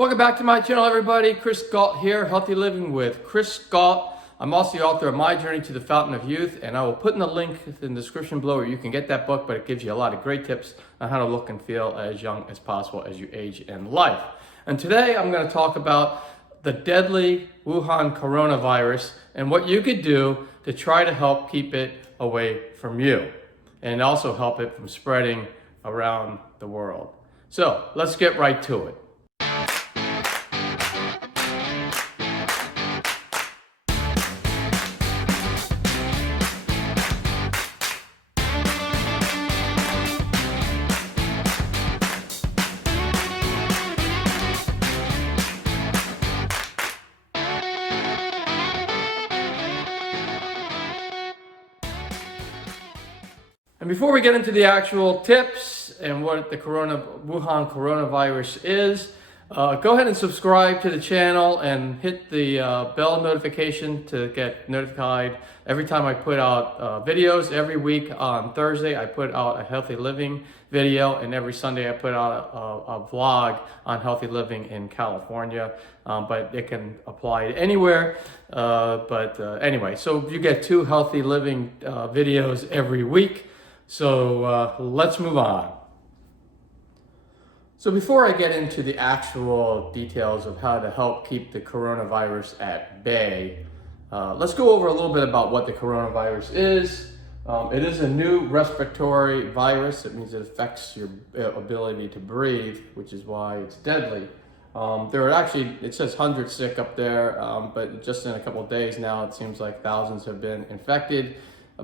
Welcome back to my channel, everybody. Chris Gault here, Healthy Living with Chris Gault. I'm also the author of My Journey to the Fountain of Youth, and I will put in the link in the description below where you can get that book, but it gives you a lot of great tips on how to look and feel as young as possible as you age in life. And today I'm going to talk about the deadly Wuhan Coronavirus and what you could do to try to help keep it away from you and also help it from spreading around the world. So let's get right to it. And before we get into the actual tips and what the Wuhan Coronavirus is, go ahead and subscribe to the channel and hit the bell notification to get notified every time I put out videos. Every week on Thursday, I put out a healthy living video, and every Sunday I put out a vlog on healthy living in California, but it can apply anywhere. Anyway, so you get 2 healthy living videos every week. So let's move on. So before I get into the actual details of how to help keep the coronavirus at bay, let's go over a little bit about what the coronavirus is. It is a new respiratory virus. It means it affects your ability to breathe, which is why it's deadly. There are actually, it says hundreds sick up there, but just in a couple of days now, it seems like thousands have been infected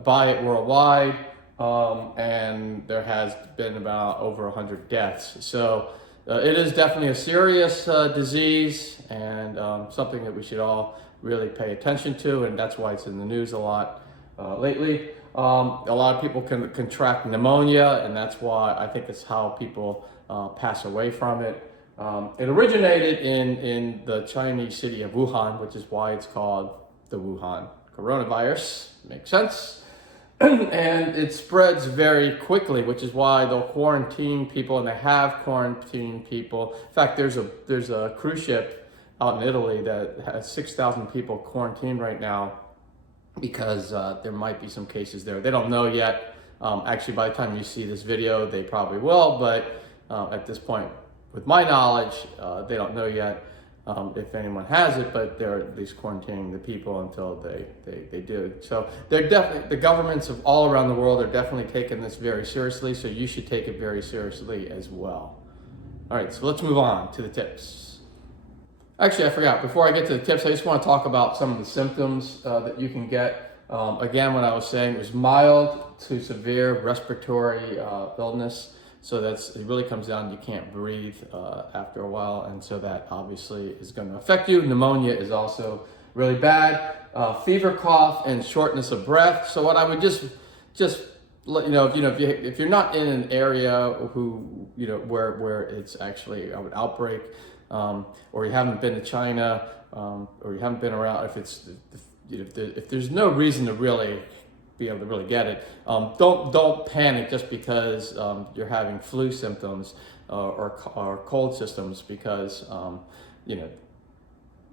by it worldwide. And there has been about over 100 deaths. So it is definitely a serious disease and something that we should all really pay attention to, and that's why it's in the news a lot lately. A lot of people can contract pneumonia, and that's why I think it's how people pass away from it. It originated in the Chinese city of Wuhan, which is why it's called the Wuhan Coronavirus. Makes sense. And it spreads very quickly, which is why they'll quarantine people, and they have quarantined people. In fact, there's a cruise ship out in Italy that has 6,000 people quarantined right now because there might be some cases there. They don't know yet. Actually, by the time you see this video, they probably will, but at this point, with my knowledge, they don't know yet if anyone has it, but they're at least quarantining the people until they do. So they're definitely, the governments of all around the world are definitely taking this very seriously, so you should take it very seriously as well. All right, so let's move on to the tips. Actually, I forgot, before I get to the tips, I just want to talk about some of the symptoms that you can get. Again, what I was saying, it was mild to severe respiratory illness. So it really comes down, you can't breathe after a while, and so that obviously is going to affect you. Pneumonia is also really bad. Fever, cough, and shortness of breath. So what I would just let you know, if you're not in an area where it's actually an outbreak, or you haven't been to China, or you haven't been around, if there's no reason to really be able to really get it. Don't panic just because you're having flu symptoms or cold symptoms, because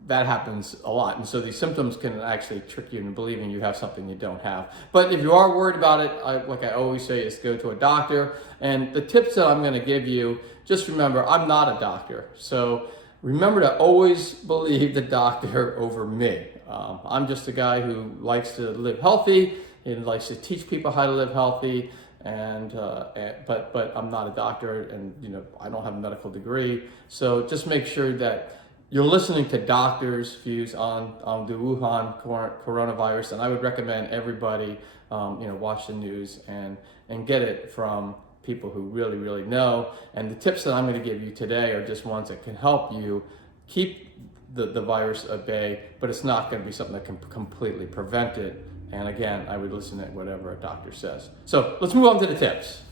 that happens a lot. And so these symptoms can actually trick you into believing you have something you don't have. But if you are worried about it, like I always say, is go to a doctor. And the tips that I'm going to give you, just remember, I'm not a doctor. So remember to always believe the doctor over me. I'm just a guy who likes to live healthy. He likes to teach people how to live healthy, but I'm not a doctor, and I don't have a medical degree. So just make sure that you're listening to doctors' views on the Wuhan coronavirus, and I would recommend everybody watch the news and get it from people who really, really know. And the tips that I'm going to give you today are just ones that can help you keep the virus at bay, but it's not going to be something that can completely prevent it. And again, I would listen to whatever a doctor says. So let's move on to the tips.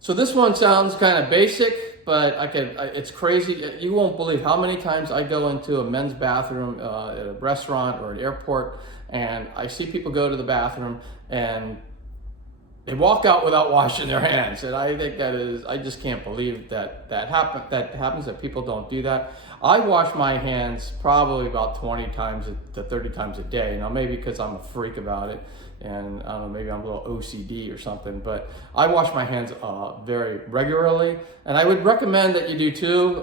So this one sounds kind of basic, but it's crazy. You won't believe how many times I go into a men's bathroom at a restaurant or an airport, and I see people go to the bathroom and they walk out without washing their hands. And I think I just can't believe that happens, that people don't do that. I wash my hands probably about 20 times to 30 times a day. Now, maybe because I'm a freak about it, and I don't know, maybe I'm a little OCD or something, but I wash my hands very regularly. And I would recommend that you do too,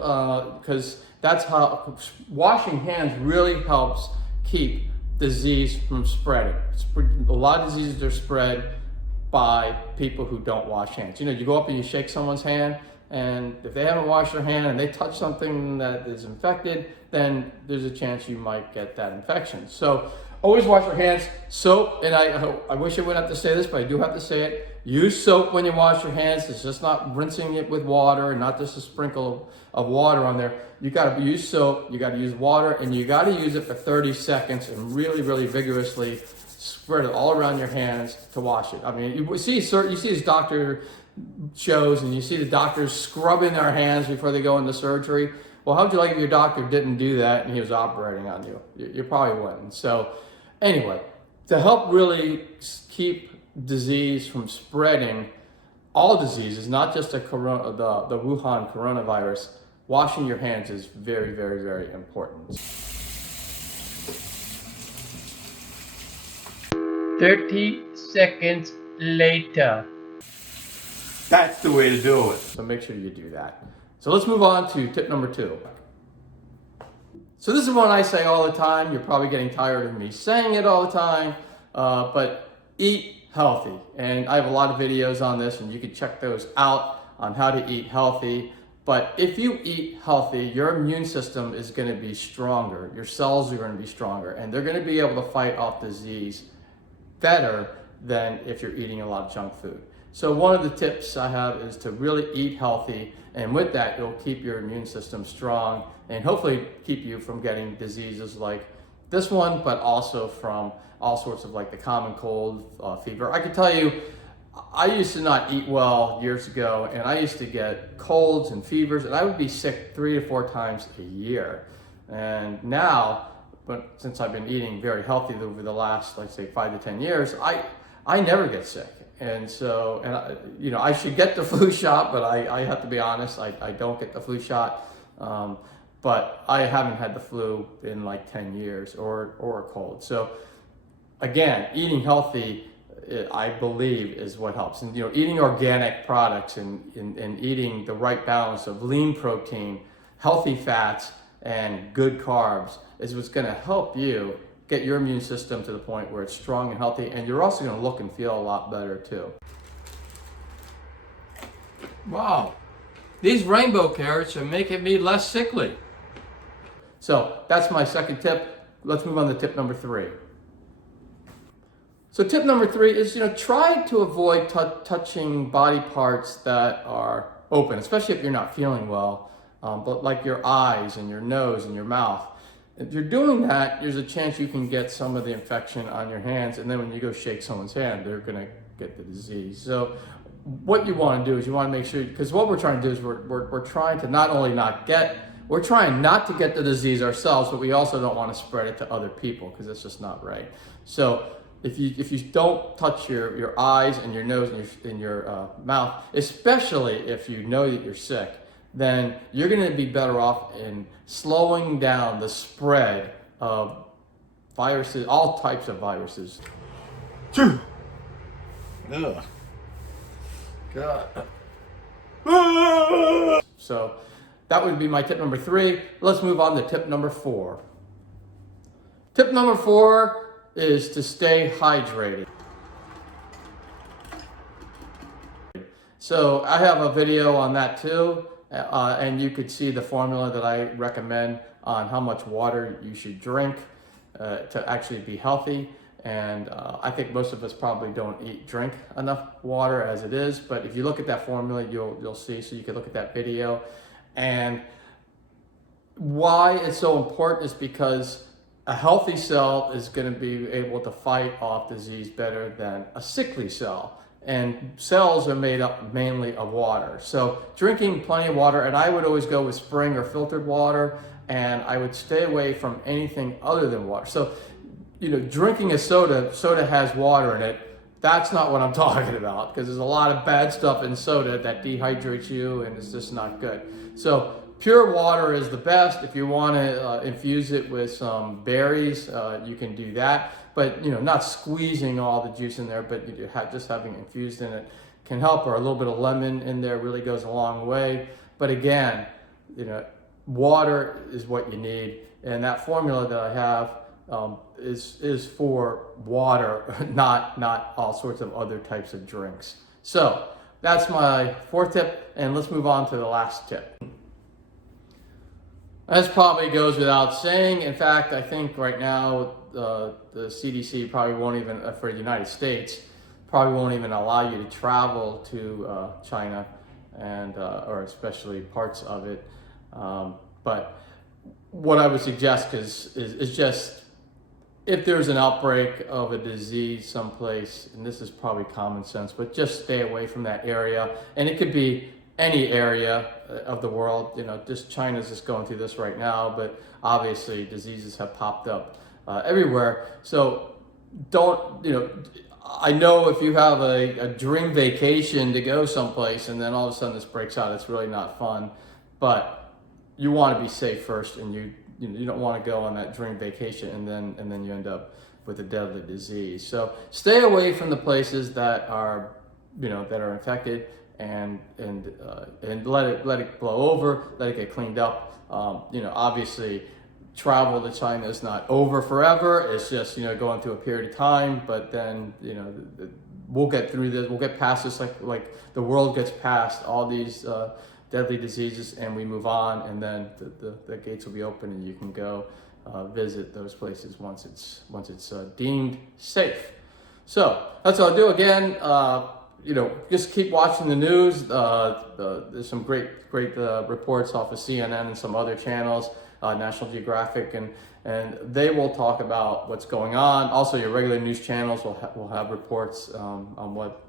because that's how washing hands really helps keep disease from spreading. A lot of diseases are spread by people who don't wash hands. You know, you go up and you shake someone's hand, and if they haven't washed their hand and they touch something that is infected, then there's a chance you might get that infection. So always wash your hands. Soap, and I wish I wouldn't have to say this, but I do have to say it. Use soap when you wash your hands. It's just not rinsing it with water and not just a sprinkle of water on there. You got to use soap, you got to use water, and you got to use it for 30 seconds and really, really vigorously spread it all around your hands to wash it. I mean, you see these doctor shows and you see the doctors scrubbing their hands before they go into surgery. Well, how would you like if your doctor didn't do that and he was operating on you? You probably wouldn't. So anyway, to help really keep disease from spreading, all diseases, not just the Wuhan coronavirus, washing your hands is very, very, very important. 30 seconds later. That's the way to do it. So make sure you do that. So let's move on to tip number 2. So this is one I say all the time. You're probably getting tired of me saying it all the time, but eat healthy. And I have a lot of videos on this, and you can check those out on how to eat healthy. But if you eat healthy, your immune system is going to be stronger. Your cells are going to be stronger, and they're going to be able to fight off disease better than if you're eating a lot of junk food. So one of the tips I have is to really eat healthy, and with that, it'll keep your immune system strong and hopefully keep you from getting diseases like this one, but also from all sorts of like the common cold, fever. I can tell you, I used to not eat well years ago, and I used to get colds and fevers, and I would be sick 3 to 4 times a year. And now, but since I've been eating very healthy over the last, like say, 5 to 10 years, I never get sick. And so, I should get the flu shot, but I have to be honest, I don't get the flu shot. But I haven't had the flu in like 10 years or a cold. So again, eating healthy, I believe, is what helps. And eating organic products and eating the right balance of lean protein, healthy fats, and good carbs is what's going to help you get your immune system to the point where it's strong and healthy, and you're also going to look and feel a lot better too. Wow, these rainbow carrots are making me less sickly. So that's my second tip. Let's move on to tip number 3. So tip number 3 is, try to avoid touching body parts that are open, especially if you're not feeling well, but like your eyes and your nose and your mouth. If you're doing that, there's a chance you can get some of the infection on your hands, and then when you go shake someone's hand, they're going to get the disease. So what you want to do is you want to make sure, because what we're trying to do is we're trying to we're trying not to get the disease ourselves, but we also don't want to spread it to other people, because that's just not right. So if you don't touch your eyes and your nose and your mouth, especially if you know that you're sick, then you're going to be better off in slowing down the spread of viruses, all types of viruses. Ugh. God. So that would be my tip number 3. Let's move on to tip number 4. Tip number 4 is to stay hydrated. So I have a video on that too. And you could see the formula that I recommend on how much water you should drink to actually be healthy. And I think most of us probably don't drink enough water as it is. But if you look at that formula, you'll see. So you can look at that video. And why it's so important is because a healthy cell is going to be able to fight off disease better than a sickly cell. And cells are made up mainly of water. So drinking plenty of water, and I would always go with spring or filtered water, and I would stay away from anything other than water. So, drinking a soda has water in it. That's not what I'm talking about, because there's a lot of bad stuff in soda that dehydrates you and it's just not good. So pure water is the best. If you want to infuse it with some berries, you can do that. But not squeezing all the juice in there, but just having it infused in it can help. Or a little bit of lemon in there really goes a long way. But again, water is what you need, and that formula that I have is for water, not all sorts of other types of drinks. So that's my fourth tip, and let's move on to the last tip. This probably goes without saying. In fact, I think right now the CDC probably won't even, for the United States, probably won't even allow you to travel to China, and or especially parts of it. But what I would suggest is just, if there's an outbreak of a disease someplace, and this is probably common sense, but just stay away from that area. And it could be any area of the world. Just China's just going through this right now, but obviously diseases have popped up everywhere. So don't, I know if you have a dream vacation to go someplace and then all of a sudden this breaks out, it's really not fun. But you want to be safe first, and you don't want to go on that dream vacation and then you end up with a deadly disease. So stay away from the places that are that are infected, and let it blow over, let it get cleaned up. Obviously travel to China is not over forever. It's just going through a period of time, but then we'll get through this. We'll get past this, like the world gets past all these deadly diseases, and we move on, and then the gates will be open and you can go visit those places once it's deemed safe. So that's what I'll do. Again, just keep watching the news. There's some great reports off of CNN and some other channels, National Geographic, and they will talk about what's going on. Also, your regular news channels will have reports on what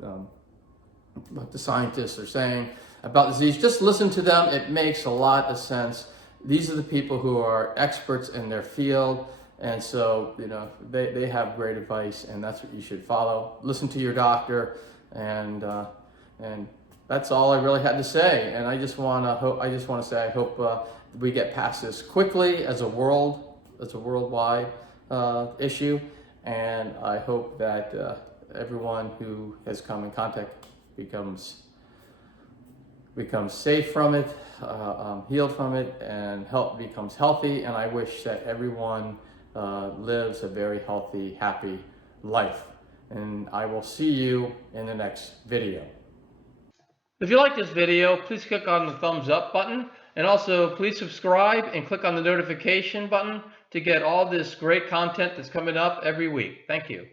the scientists are saying about disease. Just listen to them. It makes a lot of sense. These are the people who are experts in their field, and so they have great advice, and that's what you should follow. Listen to your doctor, and that's all I really had to say. And I just want to say I hope we get past this quickly as a worldwide issue, and I hope that everyone who has come in contact becomes safe from it, healed from it, and becomes healthy. And I wish that everyone lives a very healthy, happy life. And I will see you in the next video. If you like this video, please click on the thumbs up button, and also please subscribe and click on the notification button to get all this great content that's coming up every week. Thank you.